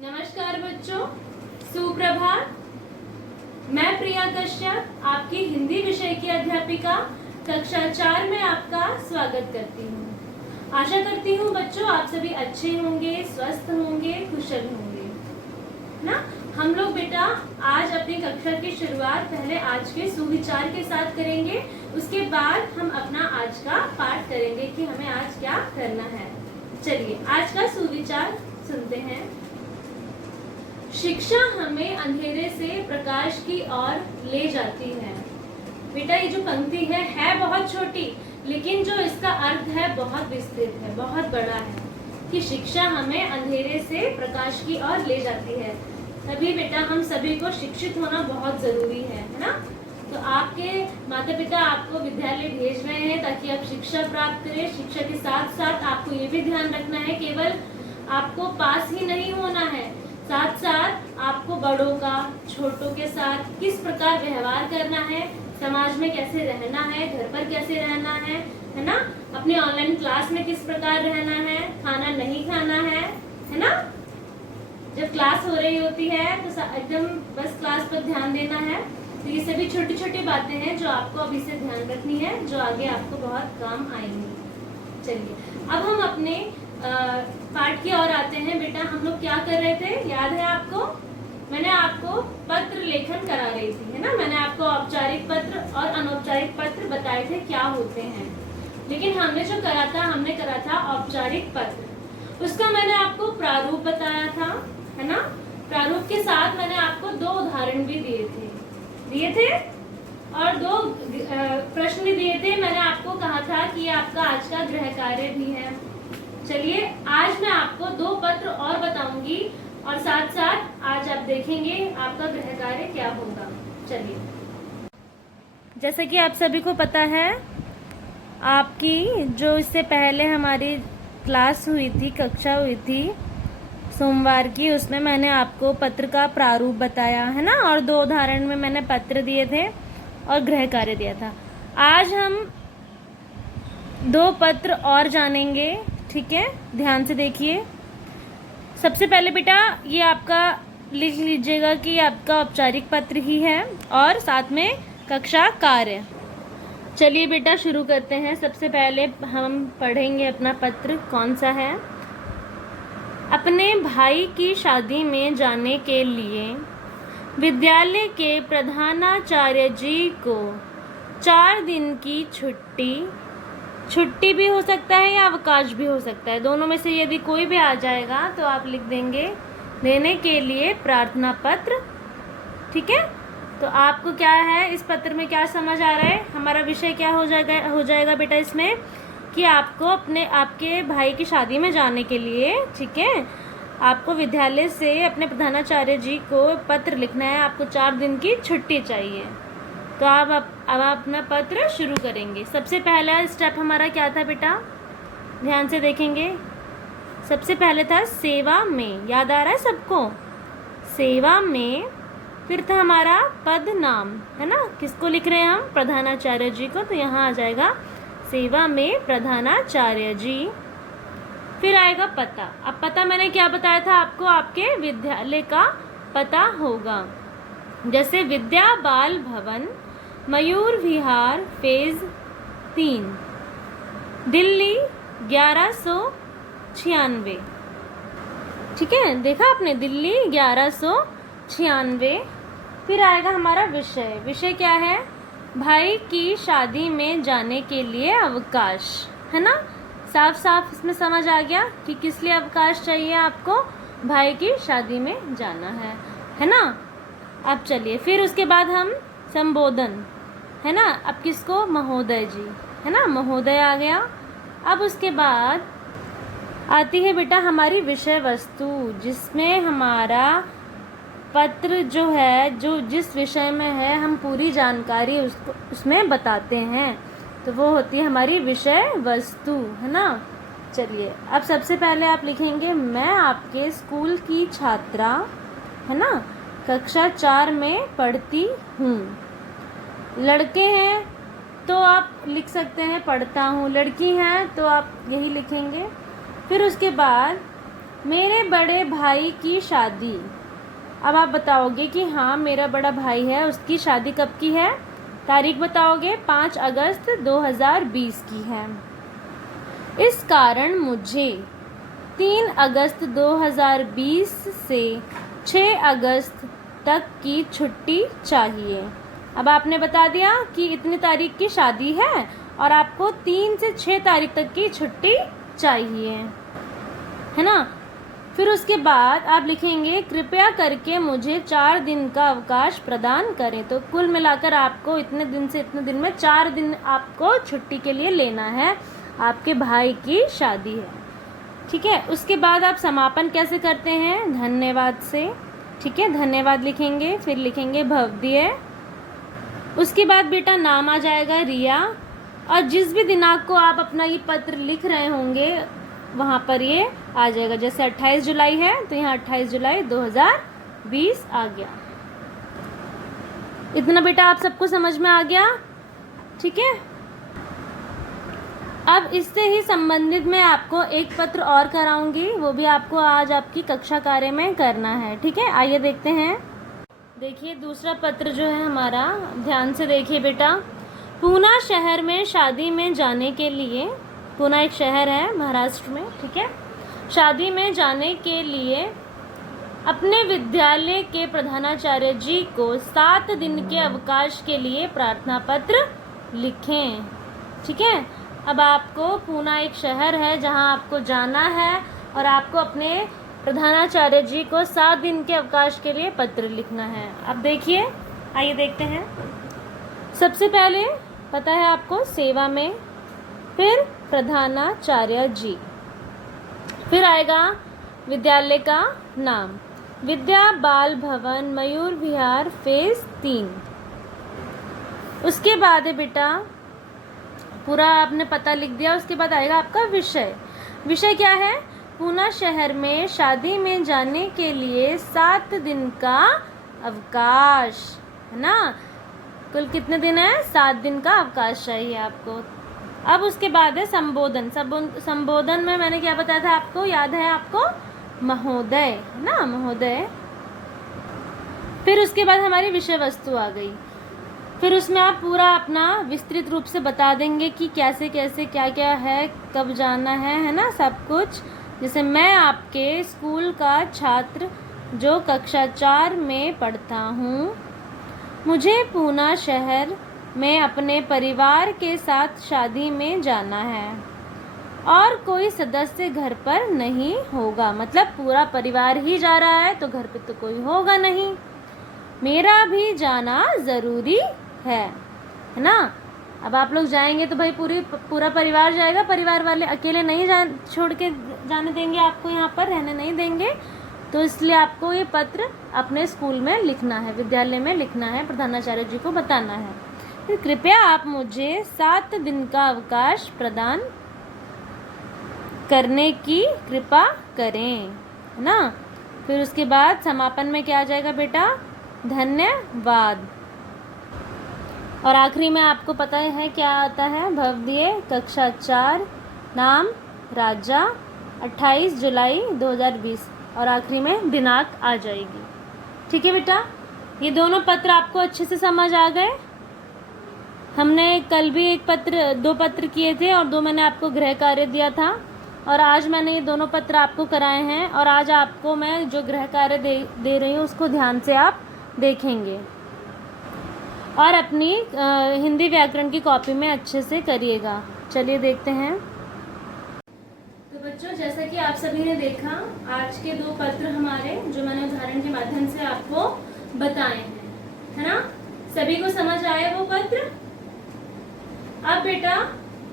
नमस्कार बच्चों, सुप्रभात। मैं प्रिया कश्यप, आपकी हिंदी विषय की अध्यापिका कक्षा 4 में आपका स्वागत करती हूँ। आशा करती हूँ बच्चों आप सभी अच्छे होंगे, स्वस्थ होंगे, कुशल होंगे ना। हम लोग बेटा आज अपनी कक्षा की शुरुआत पहले आज के सुविचार के साथ करेंगे। उसके बाद हम अपना आज का पाठ करेंगे कि हमें आज क्या करना है। चलिए आज का सुविचार सुनते हैं। शिक्षा हमें अंधेरे से प्रकाश की ओर ले जाती है। बेटा ये जो पंक्ति है बहुत छोटी, लेकिन जो इसका अर्थ है बहुत विस्तृत है, बहुत बड़ा है कि शिक्षा हमें अंधेरे से प्रकाश की ओर ले जाती है। तभी बेटा हम सभी को शिक्षित होना बहुत जरूरी है ना। तो आपके माता पिता आपको विद्यालय भेज रहे हैं ताकि आप शिक्षा प्राप्त करें। शिक्षा के साथ साथ आपको ये भी ध्यान रखना है केवल आपको पास ही नहीं होना है, साथ साथ आपको बड़ों का छोटों के साथ किस प्रकार व्यवहार करना है, समाज में कैसे रहना है, घर पर कैसे रहना है ना। अपनी ऑनलाइन क्लास में किस प्रकार रहना है, खाना नहीं खाना है ना। जब क्लास हो रही होती है तो एकदम बस क्लास पर ध्यान देना है। तो ये सभी छोटी छोटी बातें हैं जो आपको अभी से ध्यान रखनी है, जो आगे आपको बहुत काम आएंगी। चलिए अब हम अपने पाठ की ओर आते हैं। बेटा हम लोग क्या कर रहे थे, याद है आपको? मैंने आपको पत्र लेखन करा रही थी, है ना। मैंने आपको औपचारिक पत्र और अनौपचारिक पत्र बताए थे क्या होते हैं। लेकिन हमने जो करा था, हमने करा था औपचारिक पत्र। उसका मैंने आपको प्रारूप बताया था, है ना। प्रारूप के साथ मैंने आपको 2 उदाहरण भी दिए थे और 2 प्रश्न भी दिए थे। मैंने आपको कहा था कि आपका आज का गृह कार्य भी है। चलिए आज मैं आपको 2 पत्र और बताऊंगी और साथ साथ आज आप देखेंगे आपका गृह कार्य क्या होगा। चलिए जैसे कि आप सभी को पता है, आपकी जो इससे पहले हमारी क्लास हुई थी, कक्षा हुई थी सोमवार की, उसमें मैंने आपको पत्र का प्रारूप बताया है ना, और 2 उदाहरण में मैंने पत्र दिए थे और गृह कार्य दिया था। आज हम 2 पत्र और जानेंगे, ठीक है। ध्यान से देखिए। सबसे पहले बेटा ये आपका लिख लीजिएगा कि आपका औपचारिक पत्र ही है और साथ में कक्षा कार्य। चलिए बेटा शुरू करते हैं। सबसे पहले हम पढ़ेंगे अपना पत्र कौन सा है। अपने भाई की शादी में जाने के लिए विद्यालय के प्रधानाचार्य जी को 4 दिन की छुट्टी भी हो सकता है या अवकाश भी हो सकता है, दोनों में से यदि कोई भी आ जाएगा तो आप लिख देंगे देने के लिए प्रार्थना पत्र, ठीक है। तो आपको क्या है इस पत्र में क्या समझ आ रहा है, हमारा विषय क्या हो जाएगा बेटा इसमें कि आपको आपके भाई की शादी में जाने के लिए, ठीक है, आपको विद्यालय से अपने प्रधानाचार्य जी को पत्र लिखना है। आपको 4 दिन की छुट्टी चाहिए। तो अब अपना पत्र शुरू करेंगे। सबसे पहला स्टेप हमारा क्या था बेटा, ध्यान से देखेंगे। सबसे पहले था सेवा में, याद आ रहा है सबको? सेवा में। फिर था हमारा पद नाम, है ना। किसको लिख रहे हैं हम? प्रधानाचार्य जी को। तो यहाँ आ जाएगा सेवा में प्रधानाचार्य जी। फिर आएगा पता। अब पता मैंने क्या बताया था आपको, आपके विद्यालय का पता होगा। जैसे विद्या बाल भवन, मयूर विहार, फेज 3, दिल्ली 1196। ठीक है, देखा आपने, दिल्ली 1196। फिर आएगा हमारा विषय। विषय क्या है? भाई की शादी में जाने के लिए अवकाश, है ना। साफ साफ इसमें समझ आ गया कि किस लिए अवकाश चाहिए आपको, भाई की शादी में जाना है ना। अब चलिए फिर उसके बाद हम संबोधन, है ना। अब किसको? महोदय जी, है ना, महोदय आ गया। अब उसके बाद आती है बेटा हमारी विषय वस्तु, जिसमें हमारा पत्र जो है, जो जिस विषय में है हम पूरी जानकारी उसमें बताते हैं, तो वो होती है हमारी विषय वस्तु, है ना। चलिए अब सबसे पहले आप लिखेंगे मैं आपके स्कूल की छात्रा, है ना, कक्षा 4 में पढ़ती हूँ। लड़के हैं तो आप लिख सकते हैं पढ़ता हूँ, लड़की हैं तो आप यही लिखेंगे। फिर उसके बाद मेरे बड़े भाई की शादी। अब आप बताओगे कि हाँ मेरा बड़ा भाई है, उसकी शादी कब की है, तारीख बताओगे। 5 अगस्त 2020 की है। इस कारण मुझे 3 अगस्त 2020 से 6 अगस्त तक की छुट्टी चाहिए। अब आपने बता दिया कि इतनी तारीख की शादी है और आपको 3 से 6 तारीख तक की छुट्टी चाहिए, है ना। फिर उसके बाद आप लिखेंगे कृपया करके मुझे 4 दिन का अवकाश प्रदान करें। तो कुल मिलाकर आपको इतने दिन से इतने दिन में 4 दिन आपको छुट्टी के लिए लेना है, आपके भाई की शादी है, ठीक है। उसके बाद आप समापन कैसे करते हैं, धन्यवाद से, ठीक है। धन्यवाद लिखेंगे, फिर लिखेंगे भवदीय। उसके बाद बेटा नाम आ जाएगा रिया, और जिस भी दिनांक को आप अपना ये पत्र लिख रहे होंगे वहाँ पर ये आ जाएगा। जैसे 28 जुलाई है तो यहाँ 28 जुलाई 2020 आ गया। इतना बेटा आप सबको समझ में आ गया, ठीक है। अब इससे ही संबंधित मैं आपको एक पत्र और कराऊंगी, वो भी आपको आज आपकी कक्षा कार्य में करना है, ठीक है। आइए देखते हैं। देखिए दूसरा पत्र जो है हमारा, ध्यान से देखिए बेटा। पूना शहर में शादी में जाने के लिए, पूना एक शहर है महाराष्ट्र में, ठीक है। शादी में जाने के लिए अपने विद्यालय के प्रधानाचार्य जी को 7 दिन के अवकाश के लिए प्रार्थना पत्र लिखें, ठीक है। अब आपको पूना एक शहर है जहां आपको जाना है और आपको अपने प्रधानाचार्य जी को 7 दिन के अवकाश के लिए पत्र लिखना है। अब देखिए, आइए देखते हैं। सबसे पहले पता है आपको सेवा में, फिर प्रधानाचार्य जी, फिर आएगा विद्यालय का नाम, विद्या बाल भवन मयूर विहार फेज 3। उसके बाद है बेटा पूरा आपने पता लिख दिया। उसके बाद आएगा आपका विषय। विषय क्या है, पूना शहर में शादी में जाने के लिए 7 दिन का अवकाश, है ना। कुल कितने दिन है, 7 दिन का अवकाश चाहिए आपको। अब उसके बाद है संबोधन। संबोधन में मैंने क्या बताया था आपको, याद है आपको, महोदय, है ना, महोदय। फिर उसके बाद हमारी विषय वस्तु आ गई। फिर उसमें आप पूरा अपना विस्तृत रूप से बता देंगे कि कैसे कैसे क्या क्या है, कब जाना है ना, सब कुछ। जैसे मैं आपके स्कूल का छात्र जो कक्षा 4 में पढ़ता हूँ, मुझे पूना शहर में अपने परिवार के साथ शादी में जाना है और कोई सदस्य घर पर नहीं होगा। मतलब पूरा परिवार ही जा रहा है तो घर पे तो कोई होगा नहीं, मेरा भी जाना ज़रूरी है ना। अब आप लोग जाएंगे तो भाई पूरा परिवार जाएगा, परिवार वाले अकेले नहीं छोड़ के जाने देंगे, आपको यहाँ पर रहने नहीं देंगे। तो इसलिए आपको ये पत्र अपने स्कूल में लिखना है, विद्यालय में लिखना है, प्रधानाचार्य जी को बताना है। फिर कृपया आप मुझे 7 दिन का अवकाश प्रदान करने की कृपा करें, है ना। फिर उसके बाद समापन में क्या आ जाएगा बेटा, धन्यवाद। और आखिरी में आपको पता है क्या आता है, भवदीय कक्षा 4 नाम राजा 28 जुलाई 2020 और आखिरी में दिनांक आ जाएगी, ठीक है बेटा। ये दोनों पत्र आपको अच्छे से समझ आ गए। हमने कल भी 2 पत्र किए थे और 2 मैंने आपको गृह कार्य दिया था, और आज मैंने ये दोनों पत्र आपको कराए हैं। और आज आपको मैं जो गृह कार्य दे रही हूँ उसको ध्यान से आप देखेंगे और अपनी हिंदी व्याकरण की कॉपी में अच्छे से करिएगा। चलिए देखते हैं। तो बच्चों, जैसा कि आप सभी ने देखा, आज के 2 पत्र हमारे जो मैंने उदाहरण के माध्यम से आपको बताए हैं, है ना। सभी को समझ आए वो पत्र। अब बेटा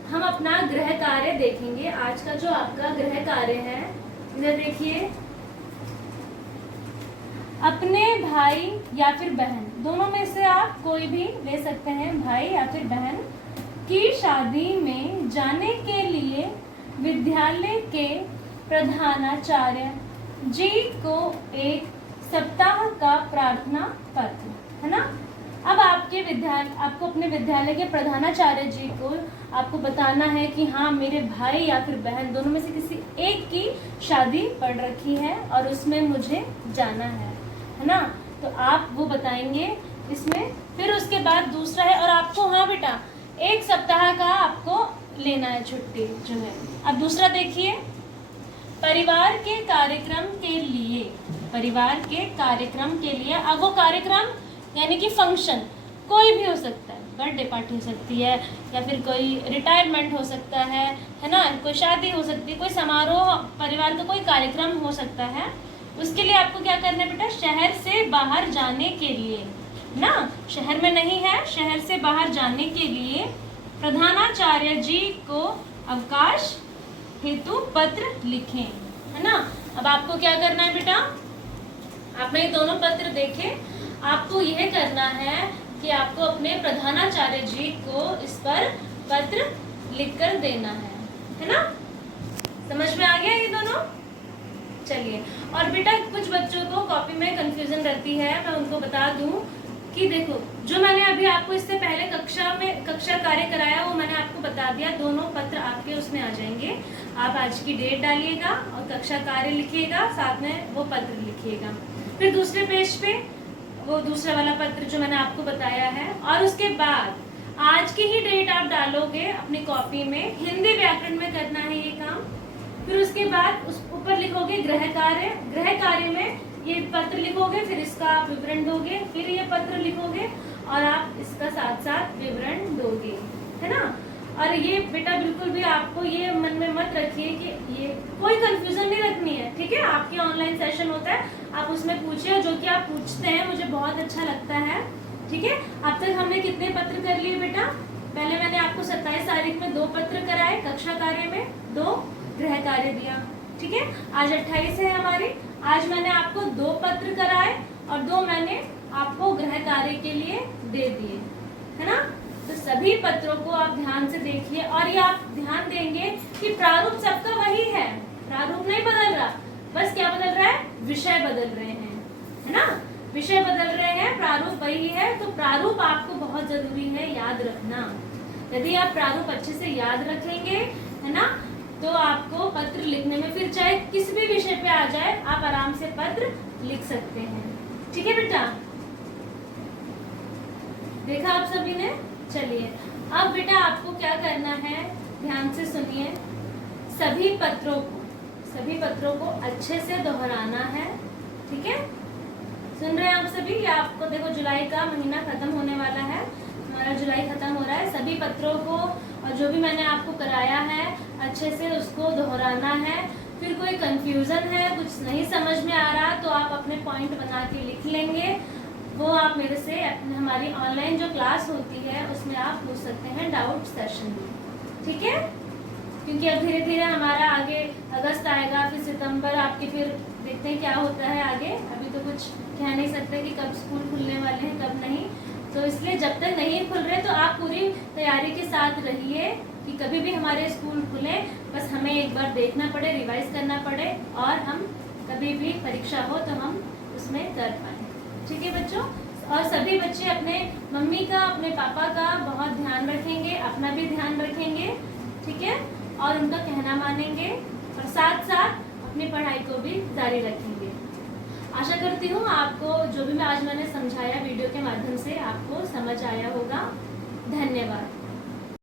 हम अपना गृह कार्य देखेंगे। आज का जो आपका गृह कार्य है, इधर देखिए, अपने भाई या फिर बहन, दोनों में से आप कोई भी ले सकते हैं, भाई या फिर बहन की शादी में जाने के लिए विद्यालय के प्रधानाचार्य जी को 1 सप्ताह का प्रार्थना पत्र, है ना। अब आपको अपने विद्यालय के प्रधानाचार्य जी को आपको बताना है कि हाँ, मेरे भाई या फिर बहन दोनों में से किसी एक की शादी पड़ रखी है और उसमें मुझे जाना है ना। तो आप वो बताएंगे इसमें। फिर उसके बाद दूसरा है, और आपको, हाँ बेटा, 1 सप्ताह का आपको लेना है छुट्टी जो है। अब दूसरा देखिए, परिवार के कार्यक्रम के लिए, अब वो कार्यक्रम यानी कि फंक्शन कोई भी हो सकता है, बर्थडे पार्टी हो सकती है या फिर कोई रिटायरमेंट हो सकता है ना, कोई शादी हो सकती है, कोई समारोह, परिवार का कोई कार्यक्रम हो सकता है। उसके लिए आपको क्या करना है बेटा, शहर से बाहर जाने के लिए ना, शहर में नहीं है, शहर से बाहर जाने के लिए प्रधानाचार्य जी को अवकाश हेतु पत्र लिखें, है ना। अब आपको क्या करना है बेटा, आपने ये दोनों पत्र देखे, आपको यह करना है कि आपको अपने प्रधानाचार्य जी को इस पर पत्र लिखकर देना है ना। समझ में आ गया ये दोनों? चलिए, और बेटा कुछ बच्चों को कॉपी में कंफ्यूजन रहती है, मैं उनको बता दूं कि देखो, जो मैंने अभी आपको इससे पहले कक्षा कार्य कराया वो मैंने आपको बता दिया, दोनों पत्र आपके उसमें आ जाएंगे। आप आज की डेट डालिएगा और कक्षा कार्य लिखिएगा, साथ में वो पत्र लिखिएगा। फिर दूसरे पेज पे वो दूसरा वाला पत्र जो मैंने आपको बताया है, और उसके बाद आज की ही डेट आप डालोगे अपनी कॉपी में। हिंदी व्याकरण में करना है ये काम। फिर उसके बाद उस ऊपर लिखोगे गृह कार्य में ये पत्र लिखोगे, फिर इसका विवरण दोगे, फिर ये पत्र लिखोगे और आप इसका साथ साथ विवरण दोगे, है ना। और ये बेटा बिल्कुल भी आपको ये मन में मत रखिए कि ये कोई कंफ्यूजन नहीं रखनी है, ठीक है। आपके ऑनलाइन सेशन होता है, आप उसमें पूछिए, जो कि आप पूछते हैं मुझे बहुत अच्छा लगता है, ठीक है। अब तक हमने कितने पत्र कर लिए बेटा? पहले मैंने आपको 27 तारीख में 2 पत्र कराए कक्षा कार्य में, 2 गृह कार्य दिया, ठीक है। आज 28 है हमारी, आज मैंने आपको 2 पत्र कराए और 2 मैंने आपको गृह कार्य के लिए दे दिए, है ना। तो सभी पत्रों को आप ध्यान से देखिए, और ये आप ध्यान देंगे कि प्रारूप सबका वही है, प्रारूप नहीं बदल रहा, बस क्या बदल रहा है, विषय बदल रहे हैं, है ना। विषय बदल रहे हैं, प्रारूप वही है। तो प्रारूप आपको बहुत जरूरी है याद रखना। यदि आप प्रारूप अच्छे से याद रखेंगे, है ना, तो आपको पत्र लिखने में, फिर चाहे किस भी विषय पे आ जाए, आप आराम से पत्र लिख सकते हैं, ठीक है बेटा। देखा आप सभी ने? चलिए, अब बेटा आपको क्या करना है, ध्यान से सुनिए। सभी पत्रों को अच्छे से दोहराना है, ठीक है। सुन रहे हैं आप सभी? या आपको देखो, जुलाई का महीना खत्म होने वाला है, हमारा जुलाई खत्म हो रहा है। सभी पत्रों को और जो भी मैंने आपको कराया है अच्छे से उसको दोहराना है। फिर कोई कंफ्यूजन है, कुछ नहीं समझ में आ रहा, तो आप अपने पॉइंट बना के लिख लेंगे। वो आप मेरे से हमारी ऑनलाइन जो क्लास होती है उसमें आप पूछ सकते हैं डाउट सेशन में, ठीक है। क्योंकि अब धीरे धीरे हमारा आगे अगस्त आएगा, फिर सितंबर, आपके फिर देखते हैं क्या होता है आगे। अभी तो कुछ कह नहीं सकते कि कब स्कूल खुलने वाले हैं कब नहीं, तो इसलिए जब तक नहीं खुल रहे तो आप पूरी तैयारी के साथ रहिए कि कभी भी हमारे स्कूल खुले, बस हमें एक बार देखना पड़े, रिवाइज करना पड़े, और हम कभी भी परीक्षा हो तो हम उसमें कर पाए, ठीक है बच्चों। और सभी बच्चे अपने मम्मी का, अपने पापा का बहुत ध्यान रखेंगे, अपना भी ध्यान रखेंगे, ठीक है, और उनका कहना मानेंगे, और साथ साथ अपनी पढ़ाई को भी जारी रखेंगे। आशा करती हूँ आपको जो भी आज मैंने समझाया वीडियो के माध्यम से आपको समझ आया होगा। धन्यवाद।